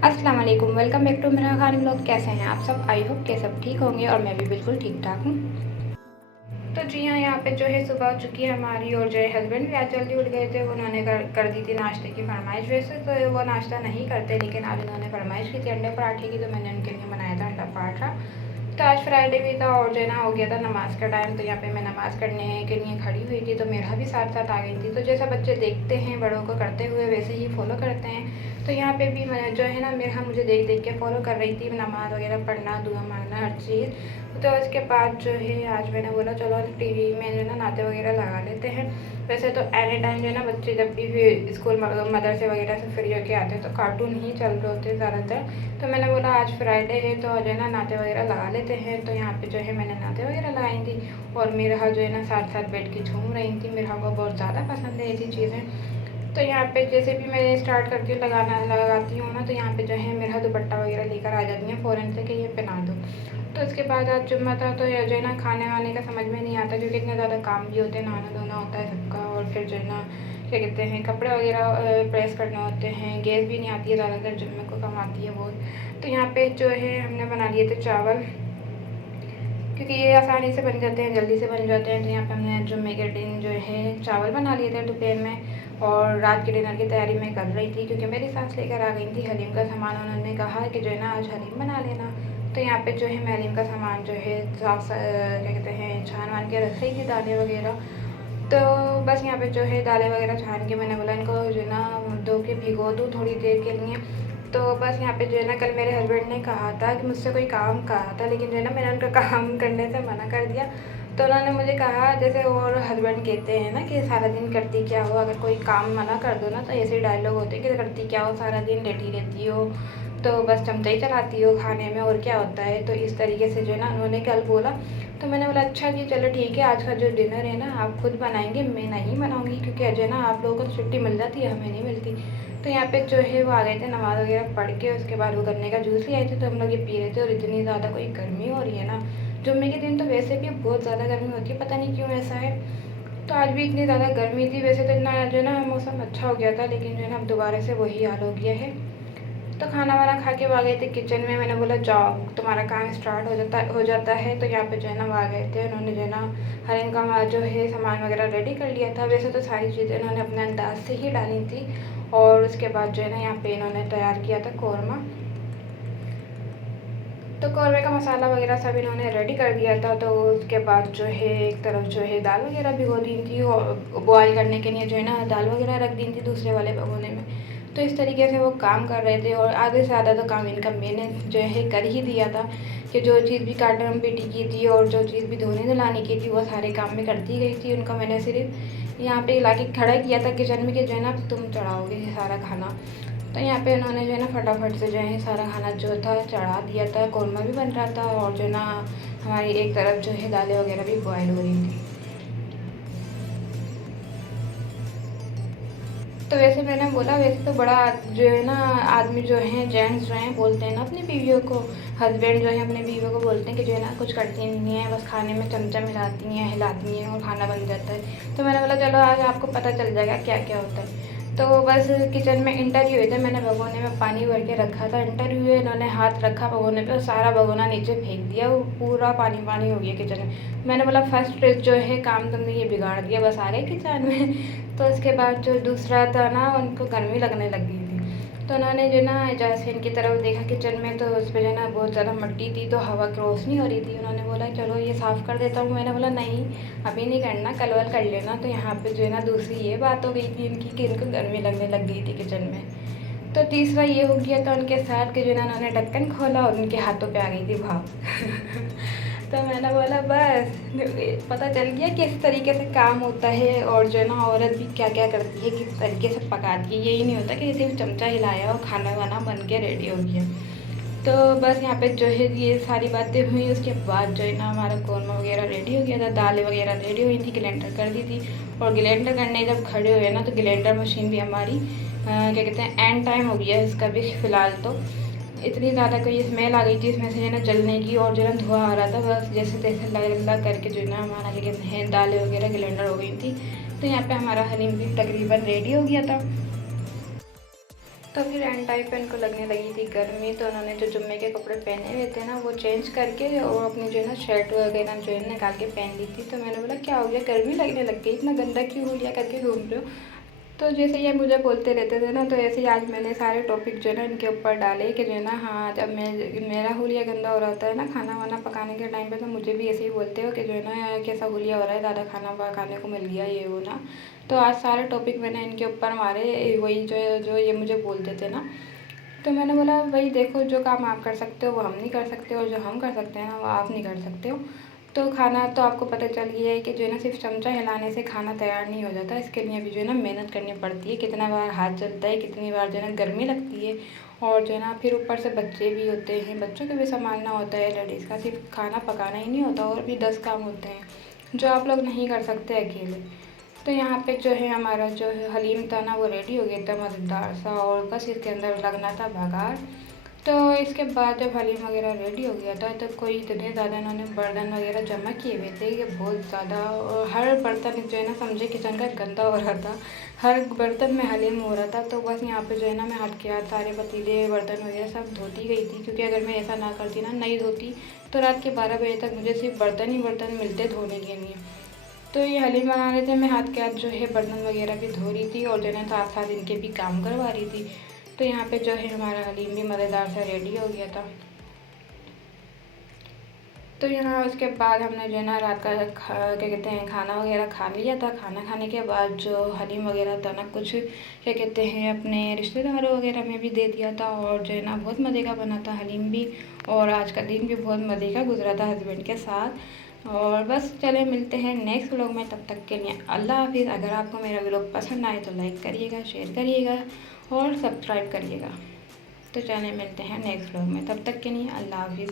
अस्सलाम वालेकुम, welcome back to मेरा खान ब्लॉग। कैसे हैं आप सब? आई होप के सब ठीक होंगे और मैं भी बिल्कुल ठीक ठाक हूँ। तो जी हाँ, यहाँ पे जो है सुबह हो चुकी है हमारी और जो है हस्बैंड भी आज जल्दी उठ गए थे। उन्होंने कर दी थी नाश्ते की फरमाइश। वैसे तो वो नाश्ता नहीं करते, लेकिन आज उन्होंने फरमाइश की थी अंडे पराठे की, तो मैंने उनके लिए बनाया था अंडा पराठा। तो आज फ्राइडे भी था और जो है ना हो गया था नमाज़ का टाइम। तो यहाँ पे मैं नमाज़ करने के लिए खड़ी हुई थी, तो मेरा भी साथ साथ आ गई थी। तो जैसा बच्चे देखते हैं बड़ों को करते हुए, वैसे ही फॉलो करते हैं। तो यहाँ पे भी मैं जो है ना मेरा मुझे देख देख के फॉलो कर रही थी, नमाज़ वगैरह पढ़ना, दुआ मांगना, हर चीज़। तो उसके बाद जो है आज मैंने बोला चलो टीवी में जो है ना नाते वगैरह लगा लेते हैं। वैसे तो एनी टाइम जो है ना बच्चे जब भी स्कूल मदरसे वगैरह से फ्री होके आते हैं तो कार्टून ही चल रहे होते हैं ज़्यादातर। तो मैंने बोला आज फ्राइडे है तो जो है ना नाते वगैरह लगा लेते हैं। तो यहाँ पे जो है मैंने नाते वगैरह लगाई थी और मेरा जो है ना साथ साथ बैठ के झूम रही थी। मेरा को बहुत ज़्यादा पसंद है ऐसी चीज़ें। तो यहाँ पे जैसे भी मैं स्टार्ट करके लगाती हूँ ना, तो यहाँ पे जो है मेरा दुपट्टा वगैरह लेकर आ जाती हैं फ़ौरन से कि ये पहना दो। तो उसके बाद आज जुम्मा था, तो जो है ना खाने वाने का समझ में नहीं आता, क्योंकि इतने ज़्यादा काम भी होते हैं, नहाना धोना होता है सबका, और फिर जो है ना क्या कहते हैं कपड़े वगैरह प्रेस करने होते हैं। गैस भी नहीं आती है ज़्यादातर, जुम्मे को कम आती है बहुत। तो यहाँ पे जो है हमने बना लिए थे चावल, क्योंकि ये आसानी से बन जाते हैं, जल्दी से बन जाते हैं। तो यहाँ पे हमने जुम्मे के दिन जो है चावल बना लिए थे दोपहर में, और रात के डिनर की तैयारी मैं कर रही थी, क्योंकि मेरी सास लेकर आ गई थी हलीम का सामान। उन्होंने कहा कि जो है ना आज हलीम बना लेना। तो यहाँ पे जो है मैं हलीम का सामान जो है साफ क्या कहते हैं छान वान के रख रही थी, दालें वगैरह। तो बस यहाँ पे जो है दालें वगैरह छान के मैंने बोला इनको जो है ना धो के भिगो दूँ थोड़ी देर के लिए। तो बस यहाँ पे जो है ना कल मेरे हस्बैंड ने कहा था कि मुझसे कोई काम कहा था, लेकिन जो है ना मैंने उनका काम करने से मना कर दिया। तो उन्होंने मुझे कहा, जैसे और हस्बैंड कहते हैं ना कि सारा दिन करती क्या हो, अगर कोई काम मना कर दो ना तो ऐसे डायलॉग होते हैं कि करती क्या हो, सारा दिन लेटी रहती हो, तो बस चमचा ही चलाती हो खाने में, और क्या होता है। तो इस तरीके से जो है ना उन्होंने कल बोला। तो मैंने बोला अच्छा जी चलो ठीक है, आज का जो डिनर है ना आप खुद बनाएंगे, मैं नहीं बनाऊंगी, क्योंकि जो है ना आप लोगों को तो छुट्टी मिल जाती है, हमें नहीं मिलती। तो यहाँ पे जो है वो आ गए थे नमाज़ वगैरह पढ़ के। उसके बाद वो गन्ने का जूस ले आए थे, तो हम लोग ये पी रहे थे। और इतनी ज़्यादा कोई गर्मी हो रही है ना, जुम्मे के दिन तो वैसे भी बहुत ज़्यादा गर्मी होती है, पता नहीं क्यों ऐसा है। तो आज भी इतनी ज़्यादा गर्मी थी। वैसे तो इतना जो है ना मौसम अच्छा हो गया था, लेकिन जो है ना अब दोबारा से वही हाल हो गया है। तो खाना वाना खा के वो आ गए थे किचन में। मैंने बोला जाओ तुम्हारा काम स्टार्ट हो जाता है। तो यहाँ पे जो है ना वो आ गए थे, उन्होंने जो है ना हर इनका जो है सामान वगैरह रेडी कर लिया था। वैसे तो सारी चीज़ें इन्होंने अपने अंदाज से ही डाली थी। और उसके बाद जो है ना यहाँ पे इन्होंने तैयार किया था कौरमा। तो कौरमे का मसाला वगैरह सब इन्होंने रेडी कर दिया था। तो उसके बाद जो है एक तरफ जो है दाल वगैरह भिगो दी थी, और बॉयल करने के लिए जो है ना दाल वगैरह रख दी थी दूसरे वाले भगोने में। तो इस तरीके से वो काम कर रहे थे, और आधे से ज़्यादा तो काम इनका मैंने जो है कर ही दिया था, कि जो चीज़ भी काटन पीटी की थी और जो चीज़ भी धोने धुलाने की थी वो सारे काम में करती गई थी। उनका मैंने सिर्फ यहाँ पे ला के खड़ा किया था किचन में कि जो है ना तुम चढ़ाओगे ये सारा खाना। तो यहाँ पे उन्होंने जो है ना फटाफट से जो है सारा खाना जो था चढ़ा दिया था। कौरमा भी बन रहा था, और जो है ना हमारी एक तरफ जो है दालें वगैरह भी बॉयल हो रही थी। तो वैसे मैंने बोला, वैसे तो बड़ा जो है ना आदमी जो है जेंट्स जो हैं बोलते हैं ना अपनी बीवियों को, हस्बैंड जो है अपनी बीवियों को बोलते हैं कि जो है ना कुछ करती नहीं है, बस खाने में चमचा मिलाती हैं, हिलाती हैं और खाना बन जाता है। तो मैंने बोला चलो आज आपको पता चल जाएगा क्या क्या होता है। तो बस किचन में इंटर ही हुए थे, मैंने भगोने में पानी भर के रखा था। इंटर हुए, इन्होंने हाथ रखा भगोने पे और सारा भगोना नीचे फेंक दिया, वो पूरा पानी पानी हो गया किचन में। मैंने बोला फर्स्ट जो है काम तुमने ये बिगाड़ दिया, बस आ रहे किचन में। तो उसके बाद जो दूसरा था ना, उनको गर्मी लगने लग गई थी। तो उन्होंने जो ना जैसे इनकी तरफ देखा किचन में, तो उस पर जो ना बहुत ज़्यादा मिट्टी थी, तो हवा क्रॉस नहीं हो रही थी। उन्होंने बोला चलो ये साफ़ कर देता हूँ। मैंने बोला नहीं अभी नहीं करना, कल वल कर लेना। तो यहाँ पे जो है ना दूसरी ये बात हो गई थी इनकी कि इनको गर्मी लगने लग गई थी किचन में। तो तीसरा ये हो गया था उनके साथ कि जो ना उन्होंने ढक्कन खोला और उनके हाथों पे आ गई थी भाप। तो मैंने बोला बस पता चल गया किस तरीके से काम होता है, और जो है ना औरत भी क्या क्या करती है, किस तरीके से पकाती है। यही नहीं होता कि सिर्फ चमचा हिलाया और खाना वाना बन के रेडी हो गया। तो बस यहाँ पे जो है ये सारी बातें हुई। उसके बाद जो है ना हमारा कौरमा वगैरह रेडी हो गया था, दालें वगैरह रेडी हुई थी, ग्राइंडर कर दी थी। और ग्राइंडर करने जब खड़े हुए ना, तो ग्राइंडर मशीन भी हमारी क्या कहते हैं एंड टाइम हो गया है इसका भी फ़िलहाल। तो इतनी ज़्यादा कोई स्मेल आ गई थी इसमें से, जो है ना जलने की, और जो है ना धुआं आ रहा था। बस जैसे तैसे लग करके जो है ना हमारा क्या कहते हैं दालें वगैरह ग्राइंडर हो गई थी। तो यहाँ पे हमारा हलीम भी तकरीबन रेडी हो गया था। तो फिर एंड टाइम पे उनको लगने लगी थी गर्मी, तो उन्होंने जो जुम्मे के कपड़े पहने हुए थे ना वो चेंज करके और अपनी जो है ना शर्ट वगैरह जो है निकाल के पहन ली थी। तो मैंने बोला क्या हो गया, गर्मी लगने लग गई, इतना गंदा क्यों हुलिया करके घूम रहे हो। तो जैसे ये मुझे बोलते रहते थे ना, तो ऐसे ही आज मैंने सारे टॉपिक जो है ना इनके ऊपर डाले कि जो है ना हाँ, जब मेरा हुलिया गंदा हो रहा होता है ना खाना वाना पकाने के टाइम पे, तो मुझे भी ऐसे ही बोलते हो कि जो है ना कैसा हुलिया हो रहा है, ज़्यादा खाना पकाने को मिल गया ये वो ना। तो आज सारे टॉपिक मैंने इनके ऊपर मारे, वही जो ये मुझे बोलते थे ना। तो मैंने बोला भाई देखो, जो काम आप कर सकते हो वो हम नहीं कर सकते, और जो हम कर सकते हैं ना वो आप नहीं कर सकते हो। तो खाना तो आपको पता चल गया है कि जो है ना सिर्फ चमचा हिलाने से खाना तैयार नहीं हो जाता, इसके लिए भी जो है ना मेहनत करनी पड़ती है, कितना बार हाथ जलता है, कितनी बार जो है ना गर्मी लगती है, और जो है ना फिर ऊपर से बच्चे भी होते हैं, बच्चों को भी संभालना होता है। लेडीज़ का सिर्फ खाना पकाना ही नहीं होता, और भी 10 काम होते हैं जो आप लोग नहीं कर सकते अकेले। तो यहाँ पे जो है हमारा जो है हलीम था ना वो रेडी हो गया था मज़ेदार सा, और बस इसके अंदर लगना था बघार। तो इसके बाद जब हलीम वगैरह रेडी हो गया था, तो कोई इतने ज़्यादा इन्होंने बर्तन वगैरह जमा किए हुए थे कि बहुत ज़्यादा, और हर बर्तन जो है ना समझे किचन का गंदा हो रहा था, हर बर्तन में हलीम हो रहा था। तो बस यहाँ पे जो है ना मैं हाथ के हाथ सारे पतीले बर्तन वगैरह सब धोती गई थी, क्योंकि अगर मैं ऐसा ना करती ना, नहीं धोती, तो रात के 12 बजे तक मुझे सिर्फ बर्तन ही बर्तन मिलते धोने के लिए। तो ये हलीम बना रहे थे, मैं हाथ के हाथ जो है बर्तन वगैरह भी धो रही थी, और जो है साथ साथ इनके भी काम करवा रही थी। तो यहाँ पे जो है हमारा हलीम भी मज़ेदार सा रेडी हो गया था। तो यहाँ उसके बाद हमने जो है ना रात का क्या कहते हैं खाना वगैरह खा लिया था। खाना खाने के बाद जो हलीम वगैरह था ना, कुछ क्या कहते हैं अपने रिश्तेदारों वगैरह में भी दे दिया था, और जो है ना बहुत मज़े का बना था हलीम भी। और आज का दिन भी बहुत मज़े का गुजरा था हस्बैंड के साथ। और बस चले मिलते हैं नेक्स्ट व्लॉग में, तब तक के लिए अल्लाह हाफिज़। अगर आपको मेरा व्लॉग पसंद आए तो लाइक करिएगा, शेयर करिएगा और सब्सक्राइब करिएगा। तो चले मिलते हैं नेक्स्ट व्लॉग में, तब तक के लिए अल्लाह हाफिज़।